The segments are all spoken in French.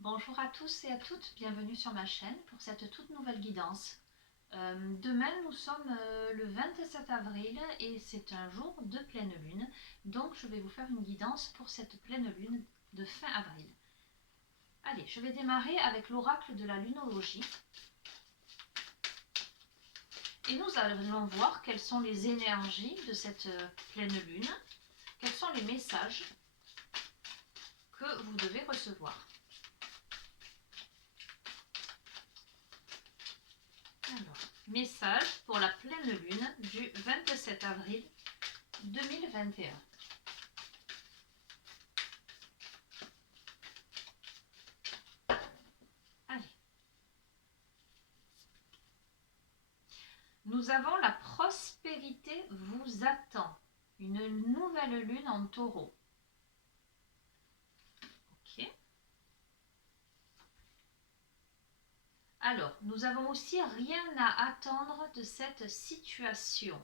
Bonjour à tous et à toutes, bienvenue sur ma chaîne pour cette toute nouvelle guidance. Demain nous sommes le 27 avril et c'est un jour de pleine lune, donc je vais vous faire une guidance pour cette pleine lune de fin avril. Allez, je vais démarrer avec l'oracle de la lunologie et nous allons voir quelles sont les énergies de cette pleine lune, quels sont les messages que vous devez recevoir. Alors, message pour la pleine lune du 27 avril 2021. Allez. Nous avons la prospérité vous attend. Une nouvelle lune en taureau. Ok. Alors, nous avons aussi rien à attendre de cette situation.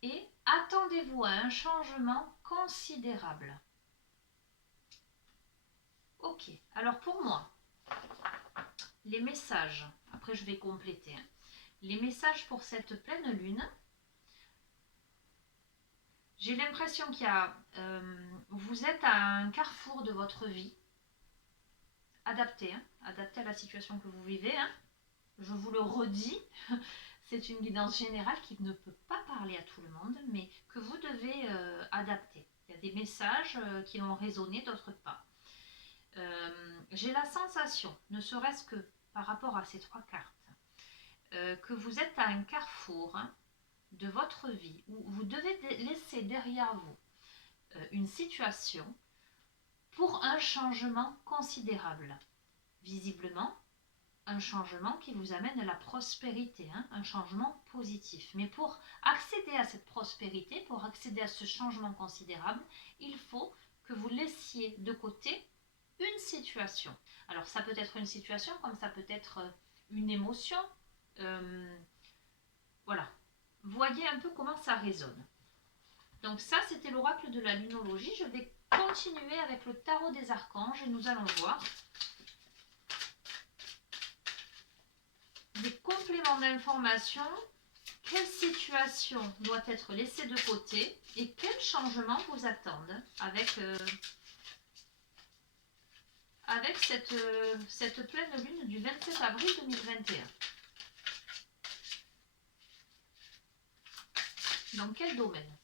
Et attendez-vous à un changement considérable. Ok, alors pour moi, les messages, après je vais compléter, les messages pour cette pleine lune, j'ai l'impression qu'il y a, vous êtes à un carrefour de votre vie, adapté à la situation que vous vivez. Je vous le redis, c'est une guidance générale qui ne peut pas parler à tout le monde, mais que vous devez adapter. Il y a des messages qui vont résonner, d'autres pas. J'ai la sensation, ne serait-ce que par rapport à ces trois cartes, que vous êtes à un carrefour de votre vie où vous devez laisser derrière vous une situation pour un changement considérable. Visiblement, un changement qui vous amène à la prospérité, un changement positif. Mais pour accéder à cette prospérité, pour accéder à ce changement considérable, il faut que vous laissiez de côté une situation. Alors ça peut être une situation comme ça peut être une émotion. Voilà. Voyez un peu comment ça résonne. Donc ça, c'était l'oracle de la lunologie. Je vais continuer avec le tarot des archanges et nous allons voir des compléments d'information. Quelle situation doit être laissée de côté et quels changements vous attendent avec cette pleine lune du 27 avril 2021. Dans quel domaine?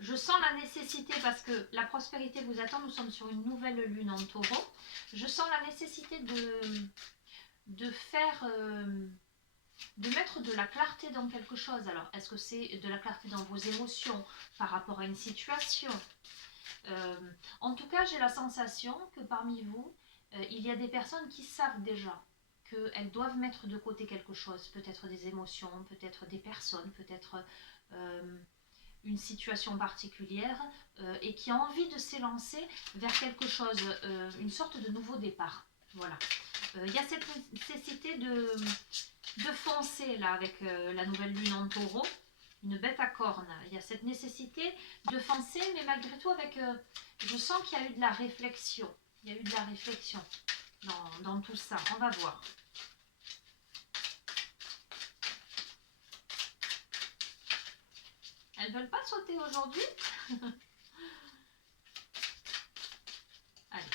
Je sens la nécessité, parce que la prospérité vous attend, nous sommes sur une nouvelle lune en taureau, je sens la nécessité de faire... de mettre de la clarté dans quelque chose. Alors, est-ce que c'est de la clarté dans vos émotions par rapport à une situation? En tout cas, j'ai la sensation que parmi vous, il y a des personnes qui savent déjà qu'elles doivent mettre de côté quelque chose, peut-être des émotions, peut-être des personnes, peut-être une situation particulière, et qui ont envie de s'élancer vers quelque chose, une sorte de nouveau départ. Voilà. Il y a cette nécessité de foncer là avec la nouvelle lune en taureau, une bête à cornes. Il y a cette nécessité de foncer, mais malgré tout avec, je sens qu'il y a eu de la réflexion. Il y a eu de la réflexion dans tout ça. On va voir. Elles veulent pas sauter aujourd'hui? Allez.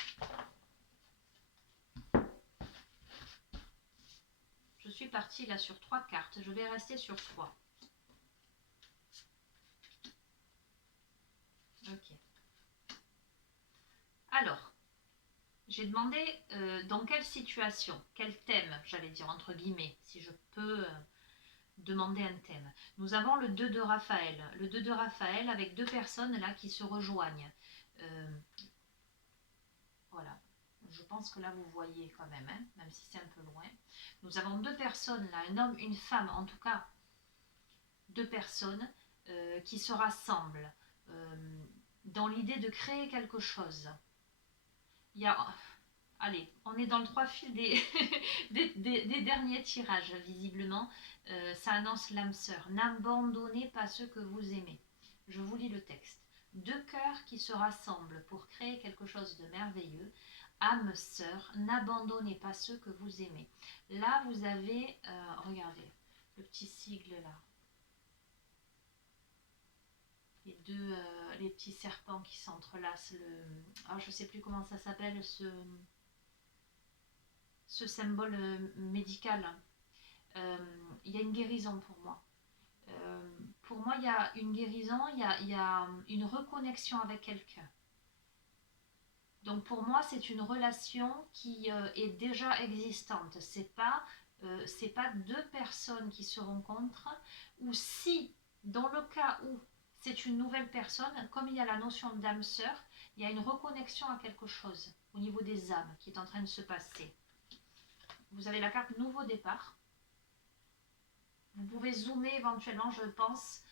Je suis partie là sur 3 cartes. Je vais rester sur 3. Ok. Alors, j'ai demandé dans quelle situation, quel thème, j'allais dire entre guillemets, si je peux demander un thème. Nous avons le 2 de Raphaël. Le 2 de Raphaël avec deux personnes là qui se rejoignent. Voilà. Je pense que là vous voyez quand même, même si c'est un peu loin. Nous avons deux personnes là, un homme, une femme, en tout cas deux personnes qui se rassemblent dans l'idée de créer quelque chose. Il y a Allez, on est dans le 3 fil des, des derniers tirages, visiblement. Ça annonce l'âme sœur. N'abandonnez pas ceux que vous aimez. Je vous lis le texte. Deux cœurs qui se rassemblent pour créer quelque chose de merveilleux. Âme sœur, n'abandonnez pas ceux que vous aimez. Là, vous avez, regardez, le petit sigle là. Les petits serpents qui s'entrelacent. Je ne sais plus comment ça s'appelle, ce symbole médical. Il y a une guérison pour moi. Pour moi, il y a une guérison, il y a une reconnexion avec quelqu'un. Donc pour moi, c'est une relation qui est déjà existante. C'est pas deux personnes qui se rencontrent, ou si, dans le cas où c'est une nouvelle personne, comme il y a la notion d'âme sœur, il y a une reconnexion à quelque chose au niveau des âmes qui est en train de se passer. Vous avez la carte nouveau départ. Vous pouvez zoomer éventuellement, je pense,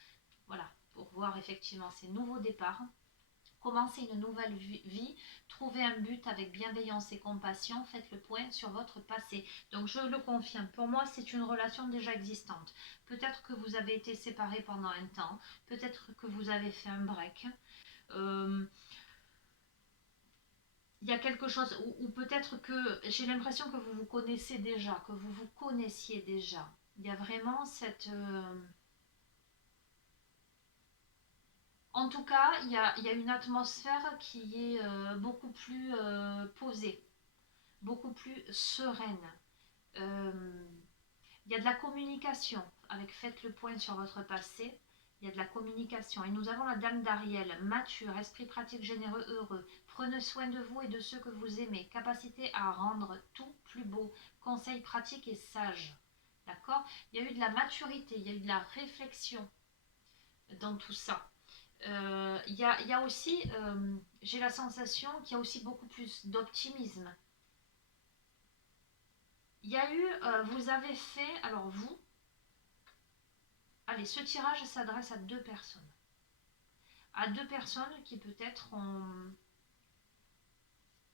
voilà, pour voir effectivement ces nouveaux départs. Commencez une nouvelle vie, trouvez un but avec bienveillance et compassion, faites le point sur votre passé. Donc je le confirme, pour moi c'est une relation déjà existante. Peut-être que vous avez été séparés pendant un temps, peut-être que vous avez fait un break. Il y a quelque chose, ou peut-être que j'ai l'impression que vous vous connaissez déjà, que vous vous connaissiez déjà. Il y a vraiment cette... En tout cas, il y a une atmosphère qui est beaucoup plus posée, beaucoup plus sereine. Il y a de la communication, avec faites le point sur votre passé, il y a de la communication. Et nous avons la dame d'Ariel, mature, esprit pratique, généreux, heureux. Prenez soin de vous et de ceux que vous aimez. Capacité à rendre tout plus beau. Conseil pratique et sage. D'accord? Il y a eu de la maturité, il y a eu de la réflexion dans tout ça. Il y a aussi, j'ai la sensation qu'il y a aussi beaucoup plus d'optimisme. Il y a eu, vous avez fait, alors vous, allez, ce tirage s'adresse à deux personnes. À deux personnes qui peut-être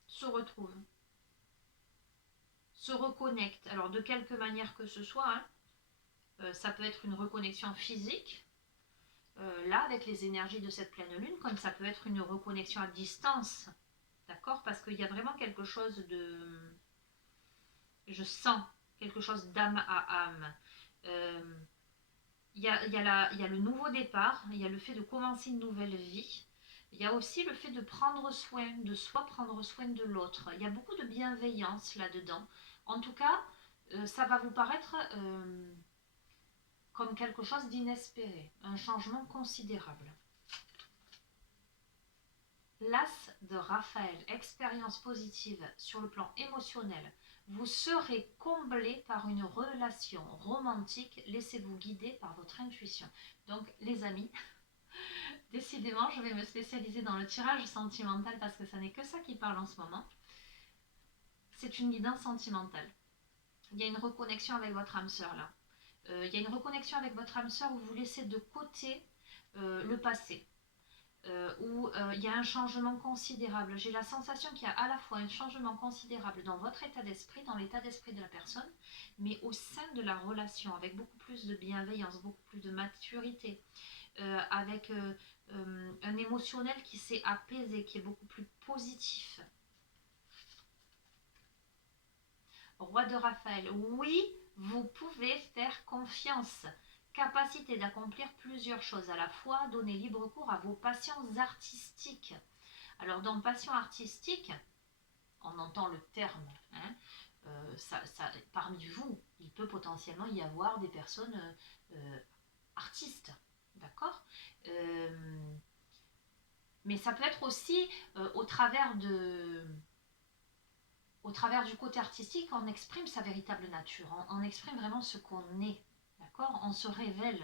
se retrouvent, se reconnectent. Alors de quelque manière que ce soit, hein, ça peut être une reconnexion physique, là avec les énergies de cette pleine lune, comme ça peut être une reconnexion à distance, d'accord? Parce qu'il y a vraiment quelque chose de... Je sens quelque chose d'âme à âme. Il y a le nouveau départ, il y a le fait de commencer une nouvelle vie. Il y a aussi le fait de prendre soin de soi, prendre soin de l'autre. Il y a beaucoup de bienveillance là-dedans. En tout cas, ça va vous paraître comme quelque chose d'inespéré, un changement considérable. L'As de Raphaël, expérience positive sur le plan émotionnel. Vous serez comblé par une relation romantique. Laissez-vous guider par votre intuition. Donc, les amis, décidément, je vais me spécialiser dans le tirage sentimental parce que ça n'est que ça qui parle en ce moment. C'est une guidance sentimentale. Il y a une reconnexion avec votre âme sœur là. Il y a une reconnexion avec votre âme sœur où vous laissez de côté le passé. Où il y a un changement considérable. J'ai la sensation qu'il y a à la fois un changement considérable dans votre état d'esprit, dans l'état d'esprit de la personne, mais au sein de la relation, avec beaucoup plus de bienveillance, beaucoup plus de maturité, avec un émotionnel qui s'est apaisé, qui est beaucoup plus positif. Roi de Raphaël, oui, vous pouvez faire confiance. Capacité d'accomplir plusieurs choses à la fois, donner libre cours à vos passions artistiques. Alors dans passion artistique, on entend le terme, hein, parmi vous, il peut potentiellement y avoir des personnes artistes, d'accord, mais ça peut être aussi au travers du côté artistique, on exprime sa véritable nature, on exprime vraiment ce qu'on est, d'accord, on se révèle.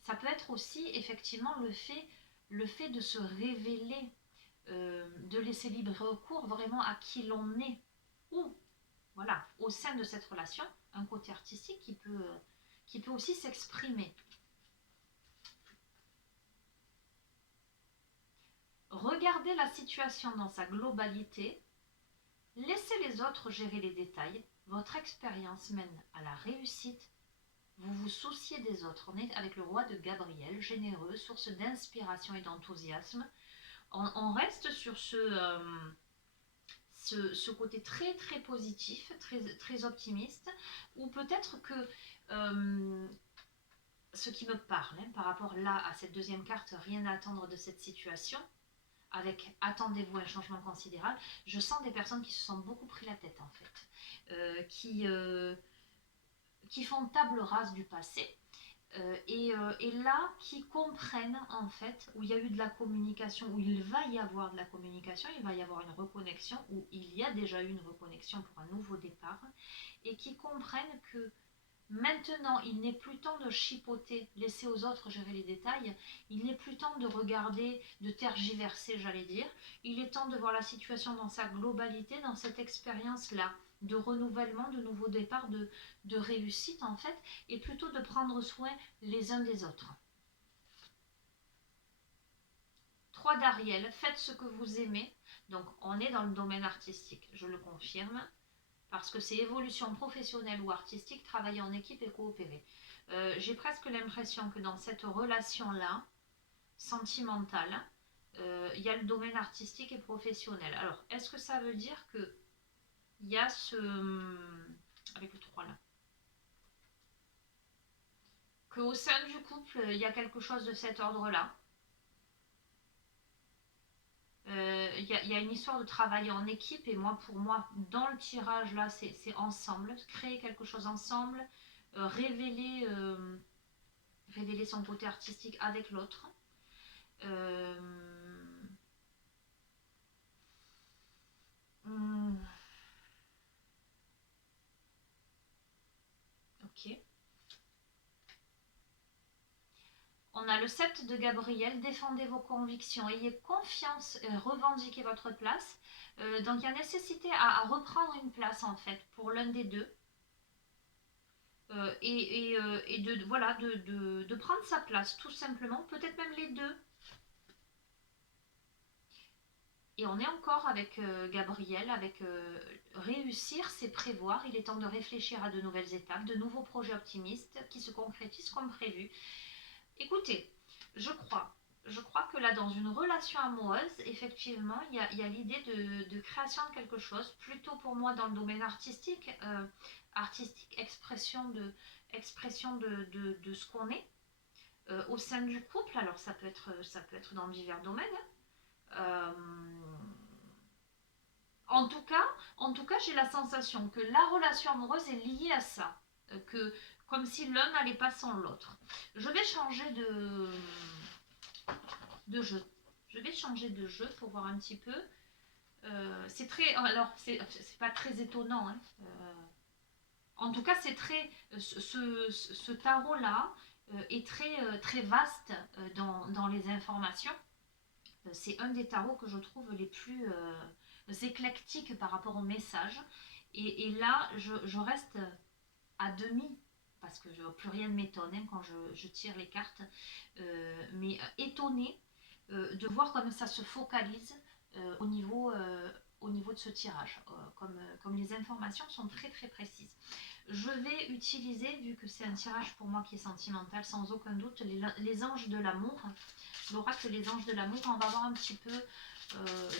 Ça peut être aussi effectivement le fait de se révéler, de laisser libre cours vraiment à qui l'on est, ou voilà, au sein de cette relation, un côté artistique qui peut aussi s'exprimer. Regardez la situation dans sa globalité Laissez les autres gérer les détails. Votre expérience mène à la réussite. Vous vous souciez des autres. On est avec le roi de Gabriel, généreux, source d'inspiration et d'enthousiasme. On reste sur ce côté très très positif, très, très optimiste, ou peut-être que ce qui me parle par rapport là à cette deuxième carte, rien à attendre de cette situation, avec attendez-vous un changement considérable, je sens des personnes qui se sont beaucoup pris la tête en fait, qui font table rase du passé. Et là, qui comprennent en fait, où il y a eu de la communication, où il va y avoir de la communication, il va y avoir une reconnexion, où il y a déjà eu une reconnexion pour un nouveau départ, et qui comprennent que maintenant, il n'est plus temps de chipoter, laisser aux autres gérer les détails, il n'est plus temps de regarder, de tergiverser, j'allais dire, il est temps de voir la situation dans sa globalité, dans cette expérience-là, de renouvellement, de nouveau départ, de réussite en fait, et plutôt de prendre soin les uns des autres. 3 d'Ariel, faites ce que vous aimez, donc on est dans le domaine artistique, je le confirme, parce que c'est évolution professionnelle ou artistique, travailler en équipe et coopérer. J'ai presque l'impression que dans cette relation-là, sentimentale, il y a le domaine artistique et professionnel. Alors, est-ce que ça veut dire que il y a avec le 3 là, qu'au sein du couple, il y a quelque chose de cet ordre-là. Il y a une histoire de travailler en équipe, et moi, pour moi, dans le tirage là, c'est ensemble, créer quelque chose ensemble, révéler son côté artistique avec l'autre. Ok. On a le 7 de Gabriel, défendez vos convictions, ayez confiance, revendiquez votre place. Donc il y a nécessité à reprendre une place en fait pour l'un des deux. Et de prendre sa place tout simplement, peut-être même les deux. Et on est encore avec Gabriel, avec réussir, c'est prévoir. Il est temps de réfléchir à de nouvelles étapes, de nouveaux projets optimistes qui se concrétisent comme prévu. Écoutez, je crois que là, dans une relation amoureuse, effectivement, il y a l'idée de création de quelque chose, plutôt pour moi dans le domaine artistique, expression de ce qu'on est, au sein du couple. Alors ça peut être dans divers domaines. En tout cas, j'ai la sensation que la relation amoureuse est liée à ça, que comme si l'un n'allait pas sans l'autre. Je vais changer de jeu. Je vais changer de jeu pour voir un petit peu. C'est très, alors c'est pas très étonnant. Hein. En tout cas, c'est très, ce tarot là est très très vaste dans les informations. C'est un des tarots que je trouve les plus éclectiques par rapport au message. Et là, je reste à demi, parce que plus rien ne m'étonne quand je tire les cartes, mais étonnée de voir comme ça se focalise au niveau de ce tirage, comme les informations sont très très précises. Je vais utiliser, vu que c'est un tirage pour moi qui est sentimental, sans aucun doute, les anges de l'amour. L'oracle des anges de l'amour, on va voir un petit peu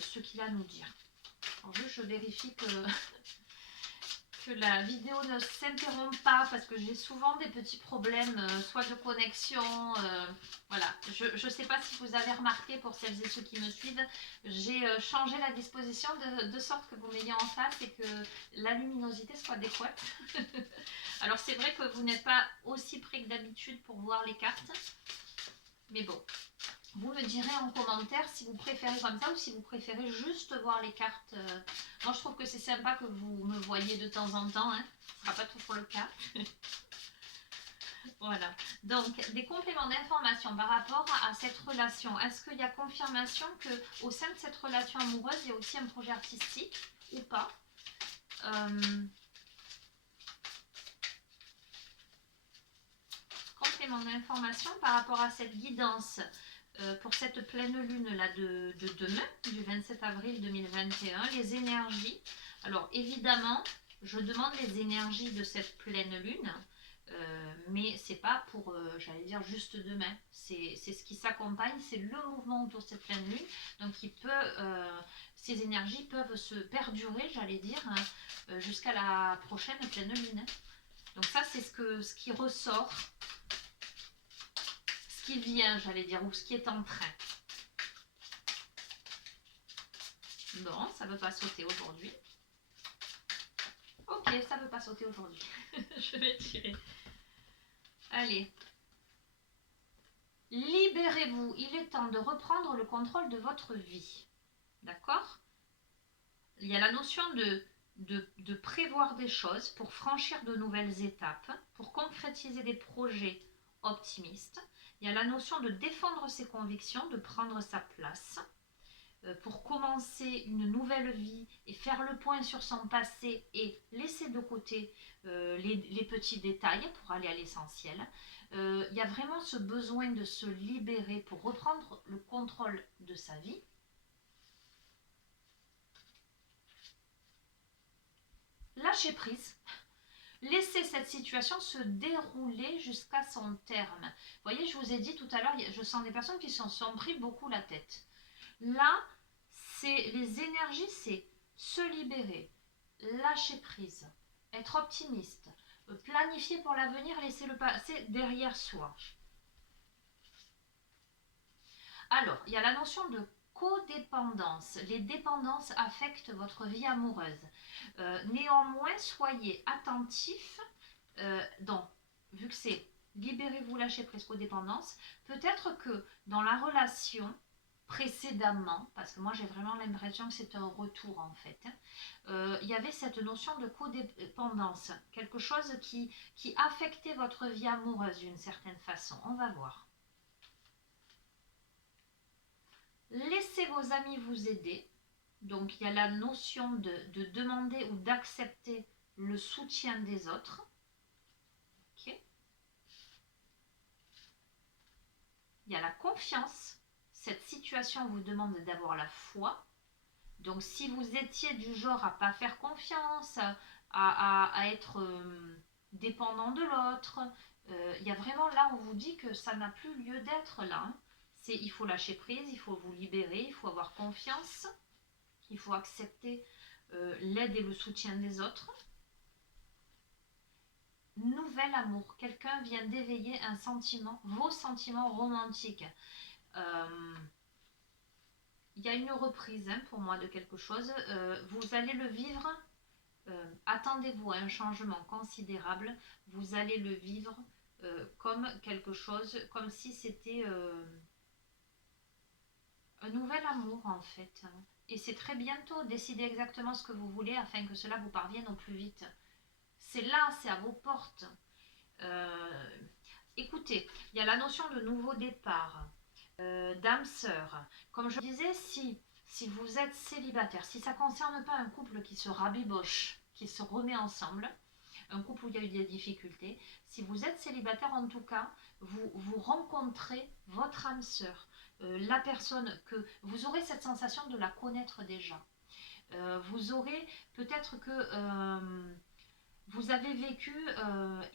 ce qu'il a à nous dire. Alors juste, je vérifie que la vidéo ne s'interrompt pas, parce que j'ai souvent des petits problèmes, soit de connexion, voilà. Je ne sais pas si vous avez remarqué, pour celles et ceux qui me suivent, j'ai changé la disposition de sorte que vous m'ayez en face et que la luminosité soit adéquate. Alors c'est vrai que vous n'êtes pas aussi près que d'habitude pour voir les cartes, mais bon. Vous me direz en commentaire si vous préférez comme ça ou si vous préférez juste voir les cartes. Moi, je trouve que c'est sympa que vous me voyez de temps en temps. Hein. Ce ne sera pas toujours le cas. Voilà. Donc, des compléments d'information par rapport à cette relation. Est-ce qu'il y a confirmation qu'au sein de cette relation amoureuse, il y a aussi un projet artistique ou pas Complément d'information par rapport à cette guidance. Pour cette pleine lune là de demain, du 27 avril 2021, les énergies. Alors évidemment, je demande les énergies de cette pleine lune, mais c'est pas pour, j'allais dire, juste demain. C'est ce qui s'accompagne, c'est le mouvement autour de cette pleine lune. Donc ces énergies peuvent se perdurer, j'allais dire, hein, jusqu'à la prochaine pleine lune. Donc ça, c'est ce qui ressort, ce qui vient, j'allais dire, ou ce qui est en train. Bon, ça ne veut pas sauter aujourd'hui. Ok, ça ne veut pas sauter aujourd'hui. Je vais tirer. Allez. Libérez-vous. Il est temps de reprendre le contrôle de votre vie. D'accord? Il y a la notion de prévoir des choses pour franchir de nouvelles étapes, pour concrétiser des projets optimistes. Il y a la notion de défendre ses convictions, de prendre sa place, pour commencer une nouvelle vie et faire le point sur son passé et laisser de côté les petits détails pour aller à l'essentiel. Il y a vraiment ce besoin de se libérer pour reprendre le contrôle de sa vie. Lâcher prise. Laisser cette situation se dérouler jusqu'à son terme. Vous voyez, je vous ai dit tout à l'heure, je sens des personnes qui s'en sont pris beaucoup la tête. Là, les énergies, c'est se libérer, lâcher prise, être optimiste, planifier pour l'avenir, laisser le passé derrière soi. Alors, il y a la notion de codépendance. Les dépendances affectent votre vie amoureuse. Néanmoins, soyez attentifs. Donc, vu que c'est libérez-vous, lâchez prise, codépendance, peut-être que dans la relation précédemment, parce que moi j'ai vraiment l'impression que c'est un retour en fait, il y avait cette notion de codépendance, quelque chose qui affectait votre vie amoureuse d'une certaine façon. On va voir. Laissez vos amis vous aider. Donc il y a la notion de demander ou d'accepter le soutien des autres. Okay. Il y a la confiance. Cette situation vous demande d'avoir la foi. Donc si vous étiez du genre à ne pas faire confiance, à être dépendant de l'autre, il y a vraiment là, on vous dit que ça n'a plus lieu d'être là. Hein. Il faut lâcher prise, il faut vous libérer, il faut avoir confiance, il faut accepter l'aide et le soutien des autres. Nouvel amour, quelqu'un vient d'éveiller un sentiment, vos sentiments romantiques. Il y a une reprise hein, pour moi de quelque chose. Vous allez le vivre, attendez-vous à un changement considérable. Vous allez le vivre comme quelque chose, comme si c'était un nouvel amour en fait. Et c'est très bientôt, décidez exactement ce que vous voulez afin que cela vous parvienne au plus vite. C'est là, c'est à vos portes. Écoutez, il y a la notion de nouveau départ, d'âme sœur. Comme je disais, si vous êtes célibataire, si ça ne concerne pas un couple qui se rabiboche, qui se remet ensemble, un couple où il y a eu des difficultés, si vous êtes célibataire en tout cas, vous rencontrez votre âme sœur, la personne que vous aurez cette sensation de la connaître déjà. Vous aurez peut-être que vous avez vécu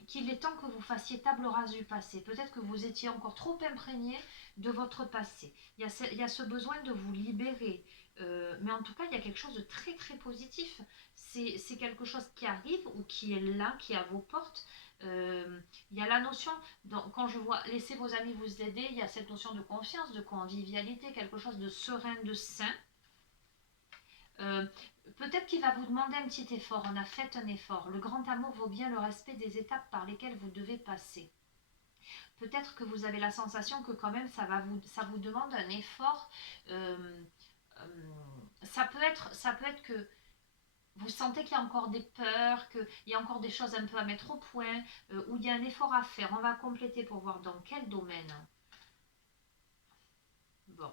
qu'il est temps que vous fassiez table rase du passé. Peut-être que vous étiez encore trop imprégné de votre passé. Il y a ce besoin de vous libérer. Mais en tout cas, il y a quelque chose de très très positif. C'est quelque chose qui arrive ou qui est là, qui est à vos portes. Il y a la notion, quand je vois laissez vos amis vous aider, il y a cette notion de confiance, de convivialité, quelque chose de serein, de sain. Peut-être qu'il va vous demander un petit effort. On a fait un effort. Le grand amour vaut bien le respect des étapes par lesquelles vous devez passer. Peut-être que vous avez la sensation que quand même ça vous demande un effort. Ça peut être que vous sentez qu'il y a encore des peurs, qu'il y a encore des choses un peu à mettre au point, où il y a un effort à faire. On va compléter pour voir dans quel domaine. Bon.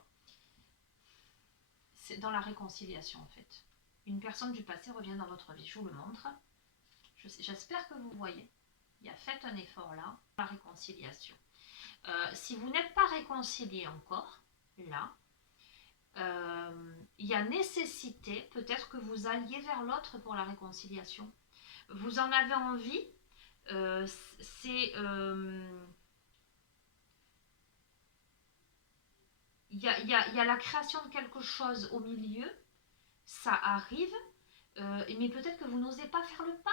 C'est dans la réconciliation en fait. Une personne du passé revient dans votre vie. Je vous le montre. J'espère que vous voyez. Il y a fait un effort là, la réconciliation. Si vous n'êtes pas réconcilié encore, là, il y a nécessité peut-être que vous alliez vers l'autre pour la réconciliation. Vous en avez envie, c'est... il y a la création de quelque chose au milieu, ça arrive, mais peut-être que vous n'osez pas faire le pas.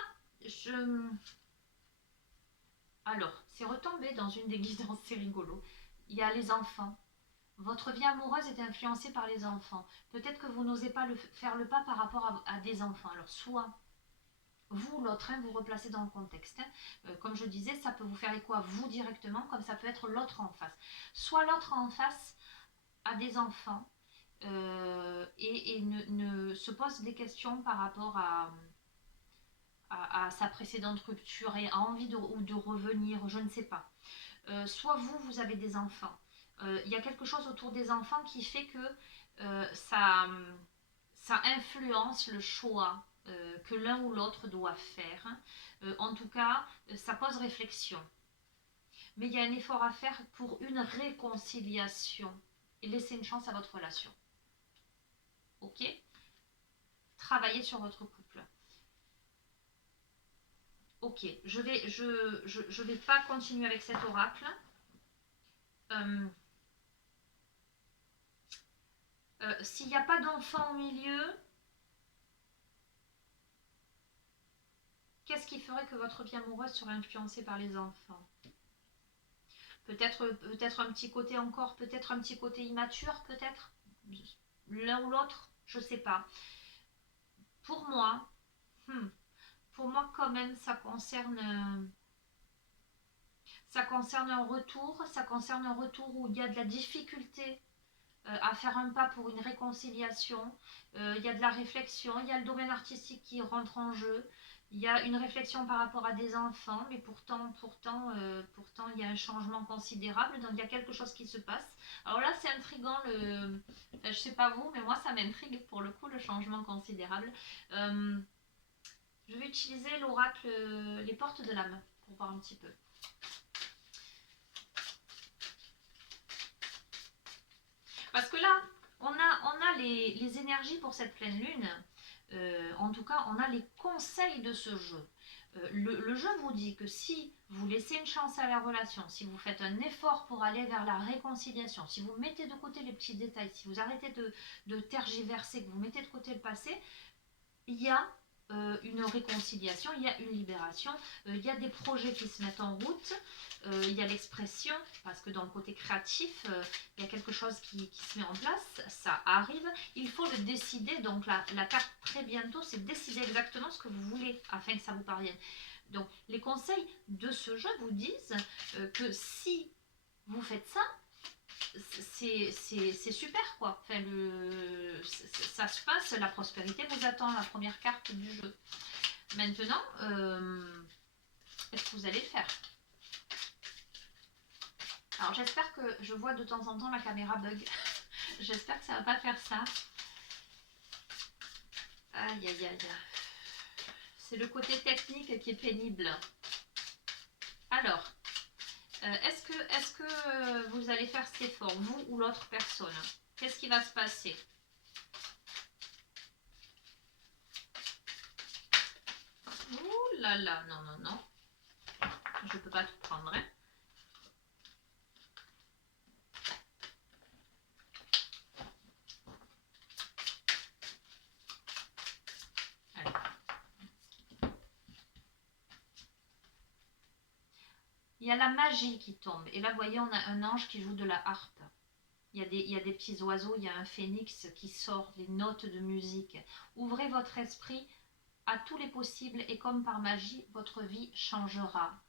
Alors, c'est retombé dans une des guidances, c'est rigolo. Il y a les enfants. Votre vie amoureuse est influencée par les enfants. Peut-être que vous n'osez pas faire le pas par rapport à des enfants. Alors, soit vous ou l'autre, vous replacez dans le contexte. Comme je disais, ça peut vous faire écho à vous directement, comme ça peut être l'autre en face. Soit l'autre en face a des enfants et ne se pose des questions par rapport à sa précédente rupture et a envie de revenir, je ne sais pas. Soit vous avez des enfants. Il y a quelque chose autour des enfants qui fait que ça influence le choix que l'un ou l'autre doit faire. En tout cas, ça pose réflexion. Mais il y a un effort à faire pour une réconciliation et laisser une chance à votre relation. Ok? Travaillez sur votre couple. Ok, je vais pas continuer avec cet oracle. S'il n'y a pas d'enfant au milieu, qu'est-ce qui ferait que votre vie amoureuse serait influencée par les enfants? Peut-être un petit côté encore, peut-être un petit côté immature, peut-être l'un ou l'autre, je sais pas. Pour moi quand même, ça concerne un retour où il y a de la difficulté à faire un pas pour une réconciliation. Il y a de la réflexion, il y a le domaine artistique qui rentre en jeu, il y a une réflexion par rapport à des enfants, mais pourtant il y a un changement considérable, donc il y a quelque chose qui se passe. Alors là, c'est intriguant, je sais pas vous, mais moi ça m'intrigue pour le coup, le changement considérable. Je vais utiliser l'oracle Les Portes de l'âme pour voir un petit peu. Parce que là, on a les énergies pour cette pleine lune. En tout cas, on a les conseils de ce jeu. Le jeu vous dit que si vous laissez une chance à la relation, si vous faites un effort pour aller vers la réconciliation, si vous mettez de côté les petits détails, si vous arrêtez de tergiverser, que vous mettez de côté le passé, il y a une réconciliation, il y a une libération, il y a des projets qui se mettent en route, il y a l'expression, parce que dans le côté créatif, il y a quelque chose qui se met en place, ça arrive, il faut le décider, donc la carte très bientôt, c'est décider exactement ce que vous voulez afin que ça vous parvienne. Donc les conseils de ce jeu vous disent que si vous faites ça, c'est super quoi. Enfin, ça se passe, la prospérité vous attend, la première carte du jeu. Maintenant, est-ce que vous allez le faire? Alors j'espère que je vois de temps en temps la caméra bug. J'espère que ça va pas faire ça. Aïe aïe aïe. C'est le côté technique qui est pénible. Alors, est-ce que vous allez faire cet effort, vous ou l'autre personne? Qu'est-ce qui va se passer? Ouh là là, non, non, non. Je ne peux pas tout prendre. Hein. Il y a la magie qui tombe. Et là, vous voyez, on a un ange qui joue de la harpe. Il y a des petits oiseaux, il y a un phénix qui sort des notes de musique. Ouvrez votre esprit à tous les possibles et comme par magie, votre vie changera.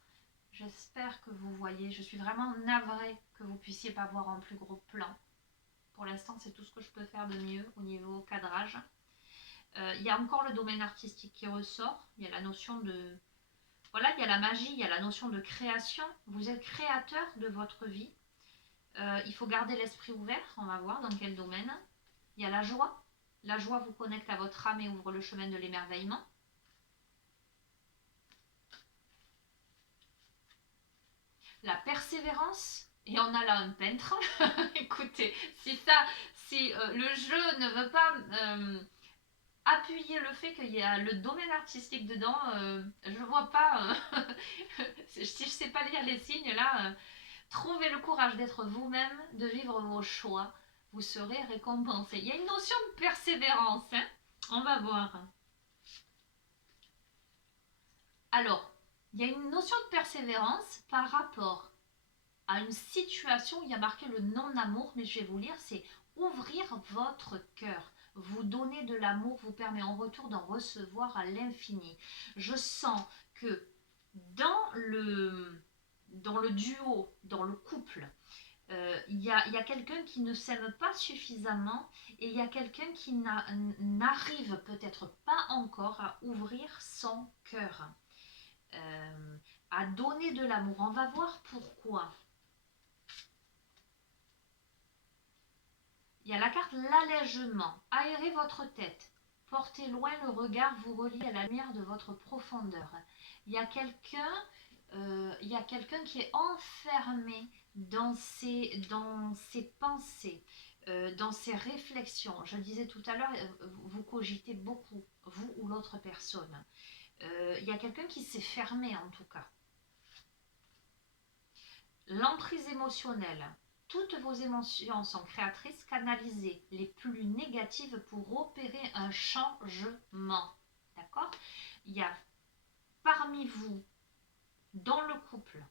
J'espère que vous voyez. Je suis vraiment navrée que vous ne puissiez pas voir en plus gros plan. Pour l'instant, c'est tout ce que je peux faire de mieux au niveau cadrage. Il y a encore le domaine artistique qui ressort. Il y a la notion de... Voilà, il y a la magie, il y a la notion de création. Vous êtes créateur de votre vie. Il faut garder l'esprit ouvert. On va voir dans quel domaine. Il y a la joie. La joie vous connecte à votre âme et ouvre le chemin de l'émerveillement. La persévérance Et on a là un peintre. Écoutez, si le jeu ne veut pas appuyer le fait qu'il y a le domaine artistique dedans, je vois pas. Si je sais pas lire les signes là, trouvez le courage d'être vous-même, de vivre vos choix. Vous serez récompensé. Il y a une notion de persévérance. Hein, on va voir. Alors, il y a une notion de persévérance par rapport à une situation où il y a marqué le non-amour, mais je vais vous lire, c'est ouvrir votre cœur. Vous donner de l'amour vous permet en retour d'en recevoir à l'infini. Je sens que dans le duo, dans le couple, il y a quelqu'un qui ne s'aime pas suffisamment et il y a quelqu'un qui n'arrive peut-être pas encore à ouvrir son cœur, à donner de l'amour. On va voir pourquoi. Il y a la carte l'allègement. Aérez votre tête. Portez loin le regard, vous reliez à la lumière de votre profondeur. Il y a quelqu'un qui est enfermé dans ses pensées, dans ses réflexions. Je le disais tout à l'heure, vous cogitez beaucoup, vous ou l'autre personne. Il y a quelqu'un qui s'est fermé en tout cas. L'emprise émotionnelle. Toutes vos émotions sont créatrices, canalisez les plus négatives pour opérer un changement. D'accord? Il y a parmi vous, dans le couple,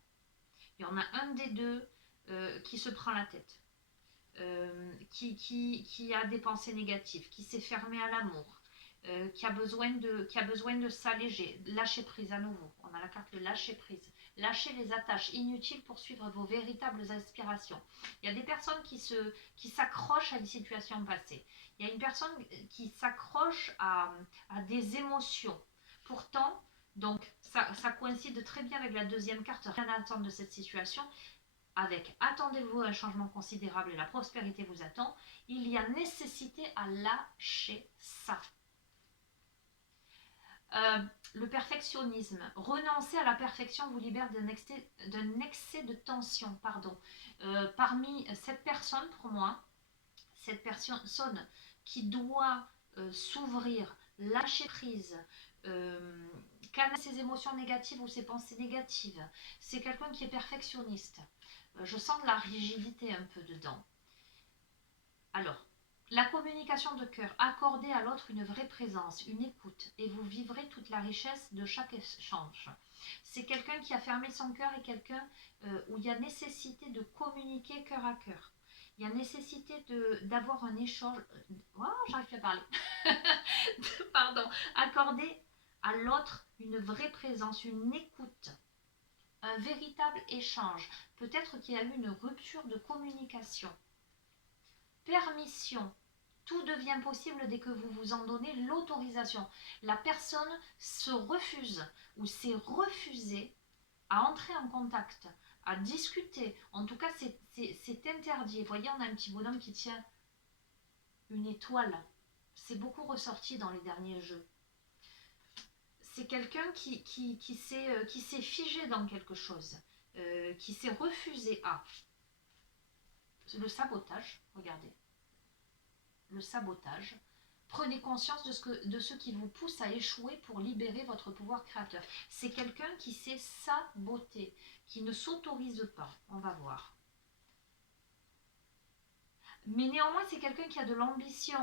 il y en a un des deux qui se prend la tête, qui a des pensées négatives, qui s'est fermé à l'amour, qui a besoin de s'alléger, lâcher prise à nouveau. On a la carte de lâcher prise. Lâchez les attaches inutiles pour suivre vos véritables aspirations. Il y a des personnes qui s'accrochent à des situations passées. Il y a une personne qui s'accroche à des émotions. Pourtant, donc ça coïncide très bien avec la deuxième carte, rien à attendre de cette situation. Avec attendez-vous un changement considérable et la prospérité vous attend, il y a nécessité à lâcher ça. Le perfectionnisme. Renoncer à la perfection vous libère d'un excès de tension. Parmi cette personne, pour moi, cette personne qui doit s'ouvrir, lâcher prise, calmer ses émotions négatives ou ses pensées négatives, c'est quelqu'un qui est perfectionniste. Je sens de la rigidité un peu dedans. Alors, la communication de cœur, accordez à l'autre une vraie présence, une écoute, et vous vivrez toute la richesse de chaque échange. C'est quelqu'un qui a fermé son cœur et quelqu'un où il y a nécessité de communiquer cœur à cœur. Il y a nécessité d'avoir un échange. Oh, j'arrive plus à parler. Pardon. Accorder à l'autre une vraie présence, une écoute, un véritable échange. Peut-être qu'il y a eu une rupture de communication. Permission. Tout devient possible dès que vous vous en donnez l'autorisation. La personne se refuse ou s'est refusée à entrer en contact, à discuter. En tout cas, c'est interdit. Vous voyez, on a un petit bonhomme qui tient une étoile. C'est beaucoup ressorti dans les derniers jeux. C'est quelqu'un qui s'est figé dans quelque chose, qui s'est refusé à. Le sabotage, regardez. Le sabotage. Prenez conscience de ce qui vous pousse à échouer pour libérer votre pouvoir créateur. C'est quelqu'un qui s'est saboté, qui ne s'autorise pas. On va voir. Mais néanmoins, c'est quelqu'un qui a de l'ambition.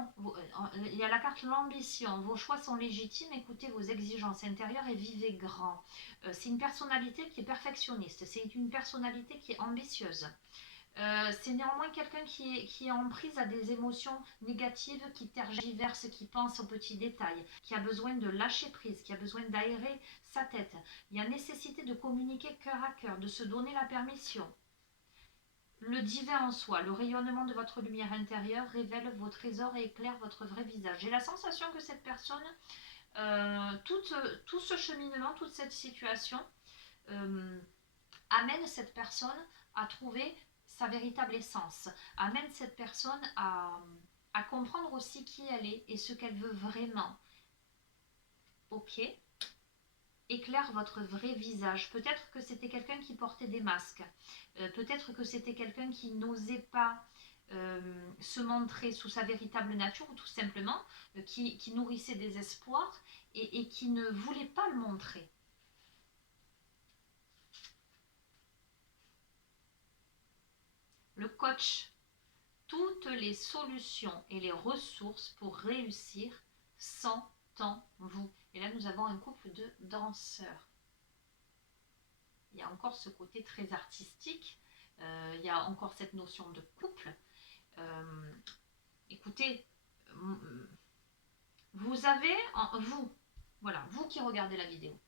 Il y a la carte l'ambition. Vos choix sont légitimes. Écoutez vos exigences intérieures et vivez grand. C'est une personnalité qui est perfectionniste. C'est une personnalité qui est ambitieuse. C'est néanmoins quelqu'un qui est en prise à des émotions négatives, qui tergiverse, qui pense aux petits détails, qui a besoin de lâcher prise, qui a besoin d'aérer sa tête. Il y a nécessité de communiquer cœur à cœur, de se donner la permission. Le divin en soi, le rayonnement de votre lumière intérieure révèle vos trésors et éclaire votre vrai visage. J'ai la sensation que cette personne, tout ce cheminement, toute cette situation, amène cette personne à trouver sa véritable essence, amène cette personne à comprendre aussi qui elle est et ce qu'elle veut vraiment. Ok. éclaire votre vrai visage. Peut-être que c'était quelqu'un qui portait des masques. Peut-être que c'était quelqu'un qui n'osait pas se montrer sous sa véritable nature, ou tout simplement qui nourrissait des espoirs et qui ne voulait pas le montrer. Le coach, toutes les solutions et les ressources pour réussir sont en vous. Et là, nous avons un couple de danseurs. Il y a encore ce côté très artistique. Il y a encore cette notion de couple. Écoutez, vous avez, vous qui regardez la vidéo,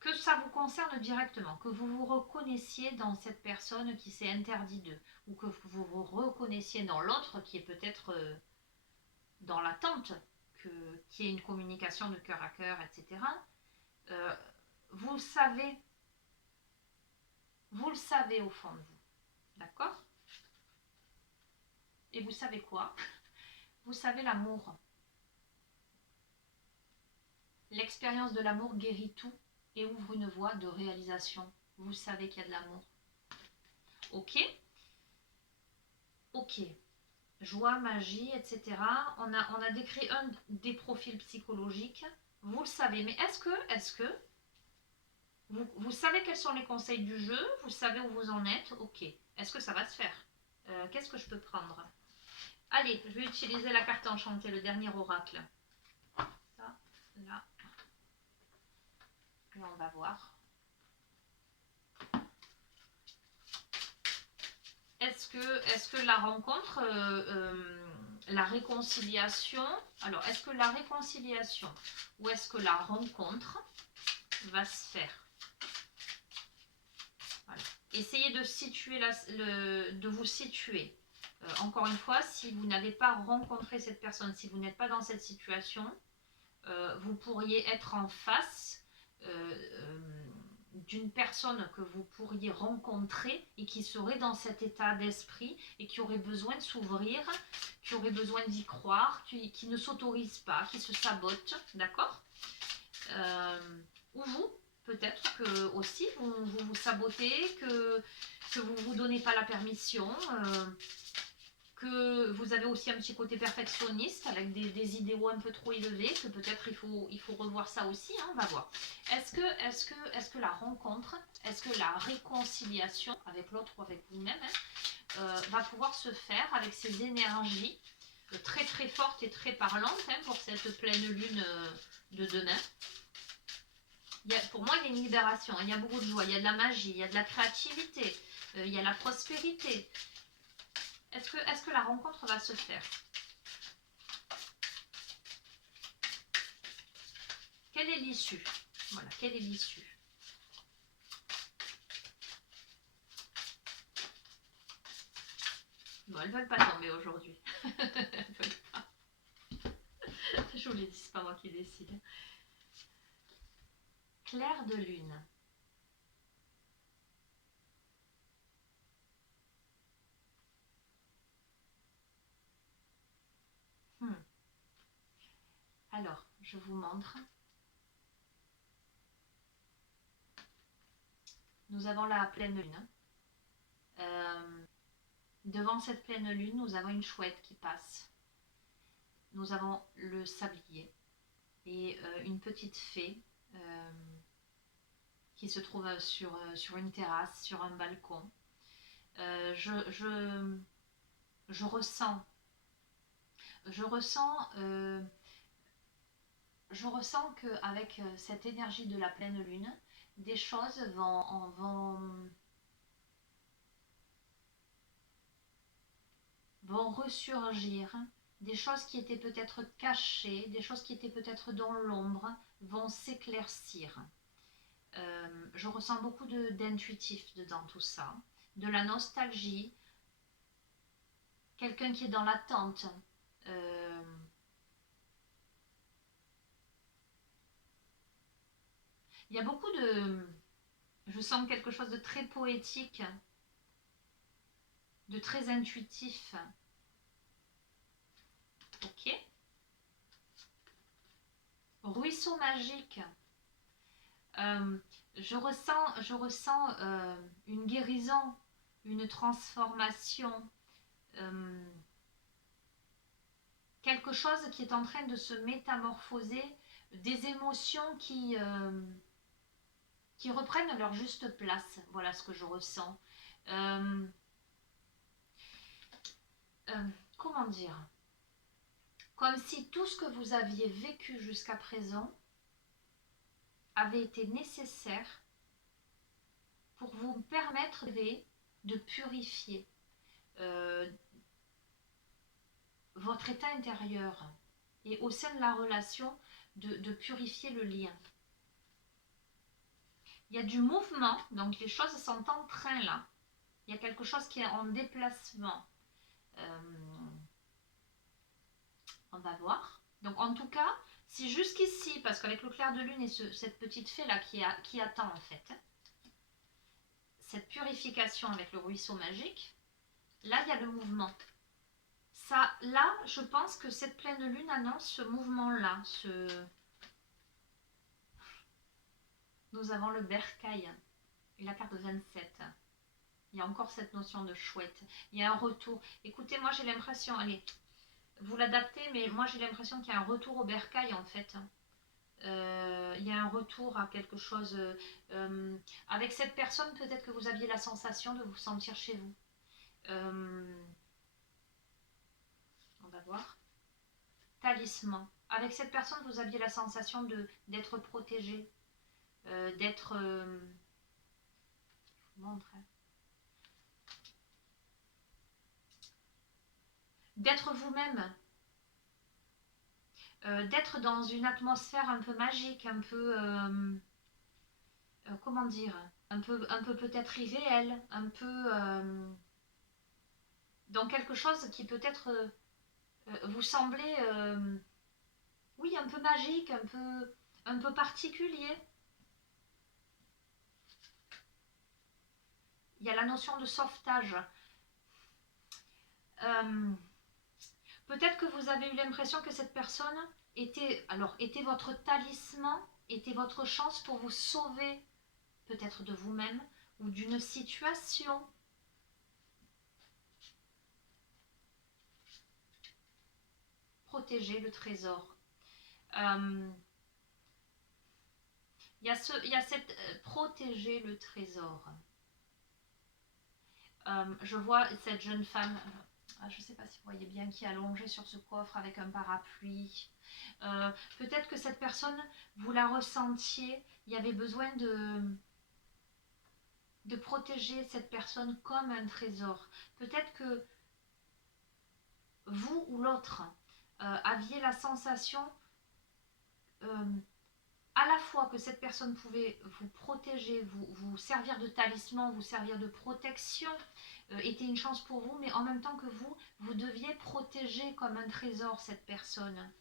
que ça vous concerne directement, que vous vous reconnaissiez dans cette personne qui s'est interdit d'eux, ou que vous vous reconnaissiez dans l'autre qui est peut-être dans l'attente qu'il y ait une communication de cœur à cœur, etc. Vous le savez au fond de vous, d'accord? Et vous savez quoi? Vous savez l'amour. L'expérience de l'amour guérit tout et ouvre une voie de réalisation. Vous savez qu'il y a de l'amour. Ok? Ok. Joie, magie, etc. On a décrit un des profils psychologiques. Vous le savez. Mais est-ce que vous savez quels sont les conseils du jeu? Vous savez où vous en êtes? Ok. Est-ce que ça va se faire? Qu'est-ce que je peux prendre? Allez, je vais utiliser la carte enchantée, le dernier oracle. Ça, là. Et on va voir. Est-ce que la rencontre, la réconciliation, alors est-ce que la réconciliation ou est-ce que la rencontre va se faire? Voilà. Essayez de situer de vous situer. Encore une fois, si vous n'avez pas rencontré cette personne, si vous n'êtes pas dans cette situation, vous pourriez être en face d'une personne que vous pourriez rencontrer et qui serait dans cet état d'esprit et qui aurait besoin de s'ouvrir, qui aurait besoin d'y croire, qui ne s'autorise pas, qui se sabote, d'accord? Ou vous, peut-être que aussi vous sabotez, que vous ne vous donnez pas la permission, que vous avez aussi un petit côté perfectionniste avec des idéaux un peu trop élevés, que peut-être il faut revoir ça aussi, hein, on va voir. Est-ce que la rencontre, est-ce que la réconciliation avec l'autre ou avec vous-même va pouvoir se faire avec ces énergies très très fortes et très parlantes pour cette pleine lune de demain? Pour moi, il y a une libération, il y a beaucoup de joie, il y a de la magie, il y a de la créativité, il y a la prospérité. Est-ce que la rencontre va se faire? Quelle est l'issue? Voilà, quelle est l'issue? Bon, elles ne veulent pas tomber aujourd'hui. Elles veulent pas. Je vous l'ai dit, c'est pas moi qui décide. Clair de lune. Alors, je vous montre. Nous avons la pleine lune. Devant cette pleine lune, nous avons une chouette qui passe. Nous avons le sablier et une petite fée qui se trouve sur une terrasse, sur un balcon. Je ressens qu'avec cette énergie de la pleine lune, des choses vont ressurgir, des choses qui étaient peut-être cachées, des choses qui étaient peut-être dans l'ombre, vont s'éclaircir. Je ressens beaucoup d'intuitif dedans tout ça, de la nostalgie, quelqu'un qui est dans l'attente. Il y a beaucoup de... Je sens quelque chose de très poétique, de très intuitif. Ok. Ruisseau magique. Je ressens une guérison, une transformation, quelque chose qui est en train de se métamorphoser, des émotions qui reprennent leur juste place. Voilà ce que je ressens. Comment dire? Comme si tout ce que vous aviez vécu jusqu'à présent avait été nécessaire pour vous permettre de purifier votre état intérieur et au sein de la relation, de purifier le lien. Il y a du mouvement, donc les choses sont en train là. Il y a quelque chose qui est en déplacement. On va voir. Donc en tout cas, si jusqu'ici, parce qu'avec le clair de lune et cette petite fée là qui attend en fait, cette purification avec le ruisseau magique, là il y a le mouvement. Ça, là, je pense que cette pleine lune annonce ce mouvement-là. Nous avons le bercail et la carte 27. Il y a encore cette notion de chouette. Il y a un retour. Écoutez, moi j'ai l'impression, allez, vous l'adaptez, mais moi j'ai l'impression qu'il y a un retour au bercail en fait. Il y a un retour à quelque chose. Avec cette personne, peut-être que vous aviez la sensation de vous sentir chez vous. On va voir. Talisman. Avec cette personne, vous aviez la sensation d'être protégé, d'être... je vous montre. D'être vous-même. D'être dans une atmosphère un peu magique, un peu... comment dire, un peu peut-être irréel, un peu dans quelque chose qui peut-être vous semblait, oui, un peu magique, un peu particulier. Il y a la notion de sauvetage. Peut-être que vous avez eu l'impression que cette personne était votre talisman, était votre chance pour vous sauver, peut-être de vous-même ou d'une situation. Protéger le trésor. Il y a cette protéger le trésor. Je vois cette jeune femme, je ne sais pas si vous voyez bien, qui est allongée sur ce coffre avec un parapluie. Peut-être que cette personne, vous la ressentiez, il y avait besoin de protéger cette personne comme un trésor. Peut-être que vous ou l'autre aviez la sensation à la fois que cette personne pouvait vous protéger, vous servir de talisman, vous servir de protection, était une chance pour vous, mais en même temps que vous deviez protéger comme un trésor cette personne.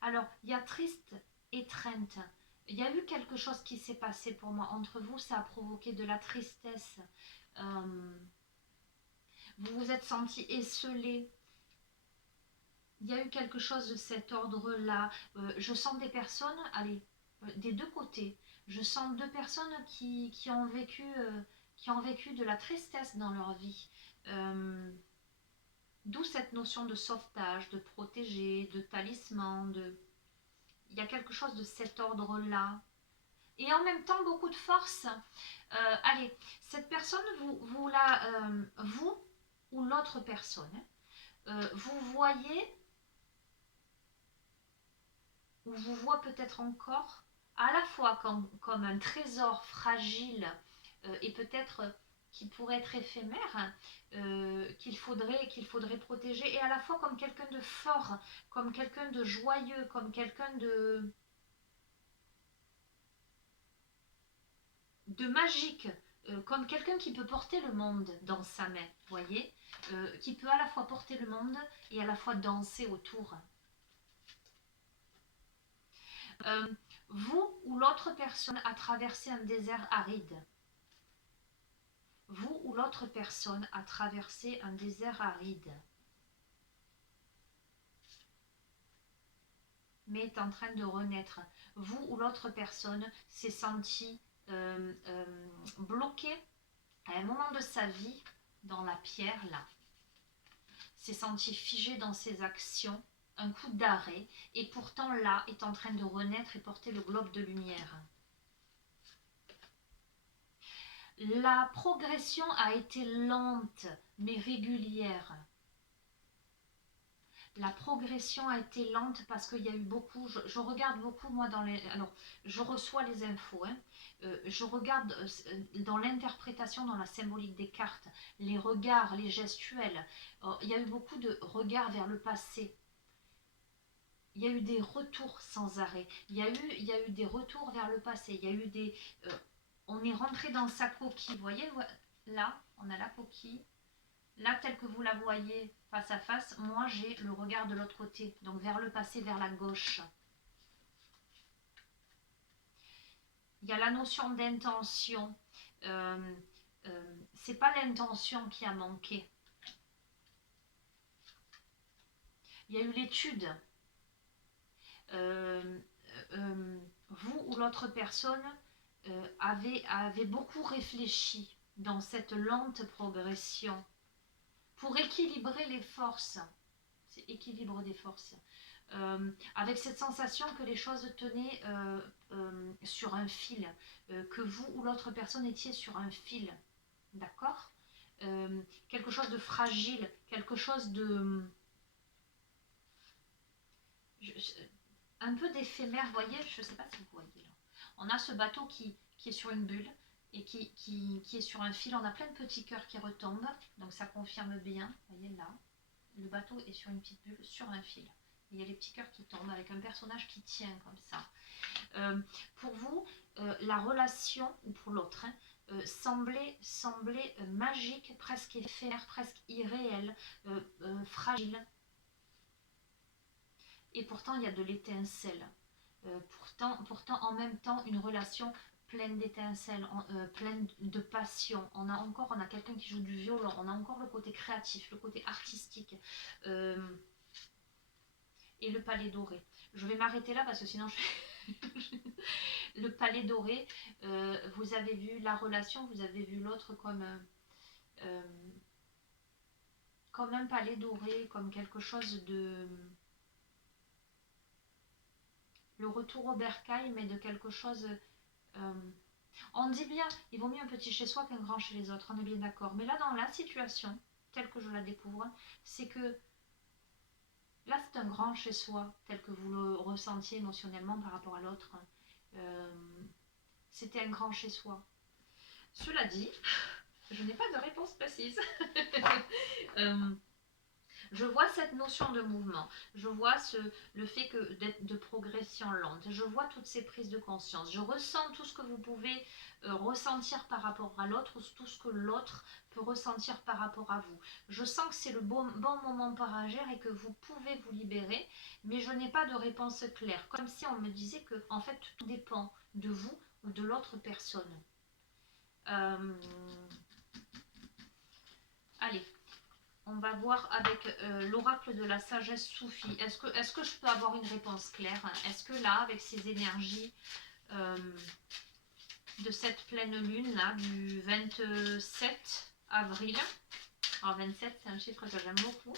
Alors, il y a triste, étreinte. Il y a eu quelque chose qui s'est passé pour moi entre vous, ça a provoqué de la tristesse. Vous vous êtes senti esselé. Il y a eu quelque chose de cet ordre-là. Je sens des personnes, des deux côtés. Je sens deux personnes qui ont vécu de la tristesse dans leur vie. D'où cette notion de sauvetage, de protéger, de talisman. Il y a quelque chose de cet ordre-là. Et en même temps, beaucoup de force. Cette personne, vous ou l'autre personne, vous voyez, ou vous voit peut-être encore, à la fois comme un trésor fragile et peut-être qui pourrait être éphémère, qu'il faudrait protéger, et à la fois comme quelqu'un de fort, comme quelqu'un de joyeux, comme quelqu'un de magique, comme quelqu'un qui peut porter le monde dans sa main, voyez, qui peut à la fois porter le monde et à la fois danser autour. Vous ou l'autre personne a traversé un désert aride. Vous ou l'autre personne a traversé un désert aride. mais est en train de renaître. Vous ou l'autre personne s'est senti bloqué à un moment de sa vie dans la pierre là, s'est senti figé dans ses actions, un coup d'arrêt, et pourtant là est en train de renaître et porter le globe de lumière. La progression a été lente mais régulière. La progression a été lente parce qu'il y a eu beaucoup, je regarde beaucoup moi dans les, alors je reçois les infos, hein, je regarde dans l'interprétation, dans la symbolique des cartes, les regards, les gestuels, il y a eu beaucoup de regards vers le passé, il y a eu des retours sans arrêt, il y a eu des retours vers le passé, il y a eu des, on est rentré dans sa coquille, vous voyez, là on a la coquille. Là, tel que vous la voyez face à face, moi j'ai le regard de l'autre côté, donc vers le passé, vers la gauche. Il y a la notion d'intention. C'est pas l'intention qui a manqué. Il y a eu l'étude. Vous ou l'autre personne avez beaucoup réfléchi dans cette lente progression pour équilibrer les forces. C'est équilibre des forces. Avec cette sensation que les choses tenaient sur un fil, que vous ou l'autre personne étiez sur un fil, d'accord, quelque chose de fragile, quelque chose de... un peu d'éphémère, vous voyez, je ne sais pas si vous voyez là. On a ce bateau qui est sur une bulle et qui est sur un fil, on a plein de petits cœurs qui retombent, donc ça confirme bien, vous voyez là, le bateau est sur une petite bulle, sur un fil. Il y a les petits cœurs qui tombent avec un personnage qui tient comme ça. Pour vous, la relation, ou pour l'autre, hein, semblait magique, presque éphémère, presque irréelle, fragile. Et pourtant, il y a de l'étincelle. Pourtant, en même temps, une relation pleine d'étincelles, pleine de passion. On a quelqu'un qui joue du violon, on a encore le côté créatif, le côté artistique. Et le palais doré. Je vais m'arrêter là parce que sinon le palais doré, vous avez vu la relation, vous avez vu l'autre comme un palais doré, comme quelque chose de... le retour au bercail, mais de quelque chose... on dit bien, il vaut mieux un petit chez soi qu'un grand chez les autres, on est bien d'accord. Mais là, dans la situation, telle que je la découvre, c'est que là, c'est un grand chez soi, tel que vous le ressentiez émotionnellement par rapport à l'autre. C'était un grand chez soi. Cela dit, je n'ai pas de réponse précise. Je vois cette notion de mouvement, je vois le fait d'être de progression lente, je vois toutes ces prises de conscience, je ressens tout ce que vous pouvez ressentir par rapport à l'autre, ou tout ce que l'autre peut ressentir par rapport à vous. Je sens que c'est le bon moment pour agir et que vous pouvez vous libérer, mais je n'ai pas de réponse claire, comme si on me disait que en fait tout dépend de vous ou de l'autre personne. Allez. On va voir avec l'oracle de la sagesse soufie. Est-ce que je peux avoir une réponse claire? Est-ce que là, avec ces énergies de cette pleine lune là, du 27 avril, alors 27 c'est un chiffre que j'aime beaucoup,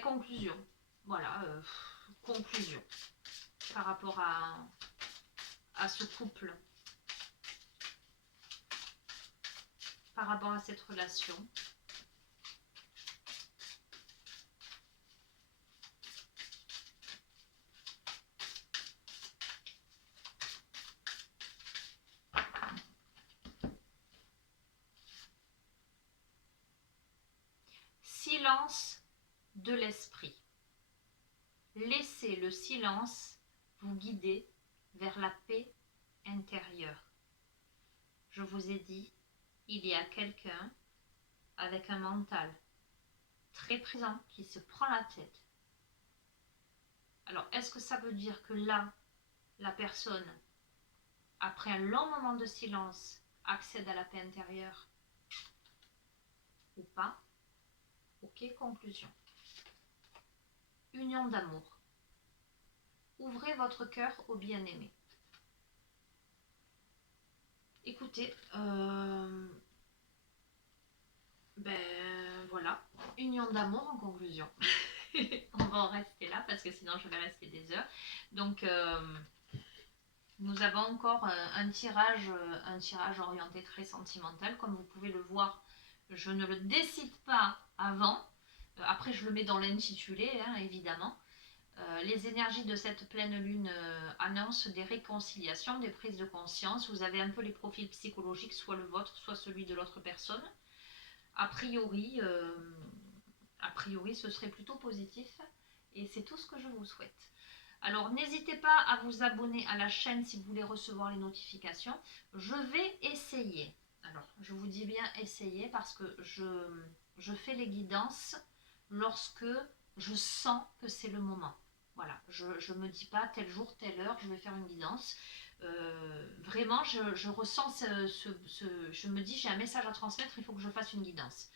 conclusion. Voilà, conclusion par rapport à ce couple. Par rapport à cette relation. Silence de l'esprit. Laissez le silence vous guider vers la paix intérieure. Je vous ai dit, il y a quelqu'un avec un mental très présent qui se prend la tête. Alors, est-ce que ça veut dire que là, la personne, après un long moment de silence, accède à la paix intérieure ou pas? Ok, conclusion. union d'amour. Ouvrez votre cœur au bien-aimé. Écoutez, voilà, union d'amour en conclusion. On va en rester là parce que sinon je vais rester des heures. Donc nous avons encore un tirage orienté très sentimental. Comme vous pouvez le voir, je ne le décide pas avant. Après je le mets dans l'intitulé, hein, évidemment. Les énergies de cette pleine lune annoncent des réconciliations, des prises de conscience. Vous avez un peu les profils psychologiques, soit le vôtre, soit celui de l'autre personne. A priori, ce serait plutôt positif et c'est tout ce que je vous souhaite. Alors n'hésitez pas à vous abonner à la chaîne si vous voulez recevoir les notifications. Je vais essayer. Alors je vous dis bien essayer parce que je fais les guidances lorsque je sens que c'est le moment. Voilà, je ne me dis pas tel jour, telle heure, je vais faire une guidance. Vraiment, je ressens je me dis j'ai un message à transmettre, il faut que je fasse une guidance.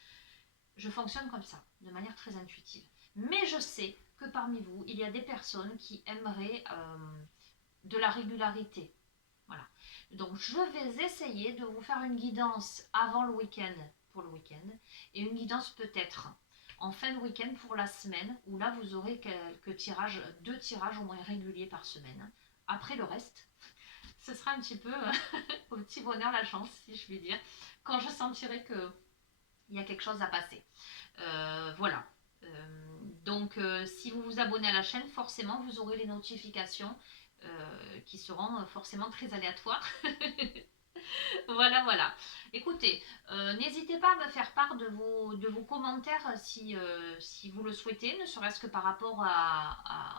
Je fonctionne comme ça, de manière très intuitive. Mais je sais que parmi vous, il y a des personnes qui aimeraient de la régularité. Voilà. Donc je vais essayer de vous faire une guidance avant le week-end, pour le week-end, et une guidance peut-être en fin de week-end pour la semaine, où là vous aurez quelques tirages, 2 tirages au moins réguliers par semaine. Après le reste, ce sera un petit peu au petit bonheur la chance, si je puis dire, quand je sentirai que il y a quelque chose à passer. Voilà. Donc, si vous vous abonnez à la chaîne, forcément, vous aurez les notifications qui seront forcément très aléatoires. Voilà, voilà. Écoutez, n'hésitez pas à me faire part de vos commentaires si vous le souhaitez, ne serait-ce que par rapport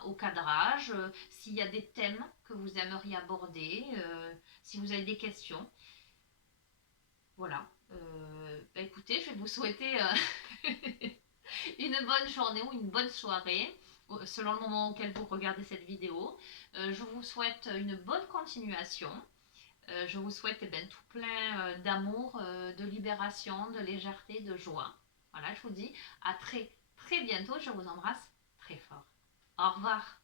au cadrage, s'il y a des thèmes que vous aimeriez aborder, si vous avez des questions. Voilà. Écoutez, je vais vous souhaiter une bonne journée ou une bonne soirée, selon le moment auquel vous regardez cette vidéo. Je vous souhaite une bonne continuation. Je vous souhaite tout plein d'amour, de libération, de légèreté, de joie. Voilà, je vous dis à très très bientôt. Je vous embrasse très fort. Au revoir.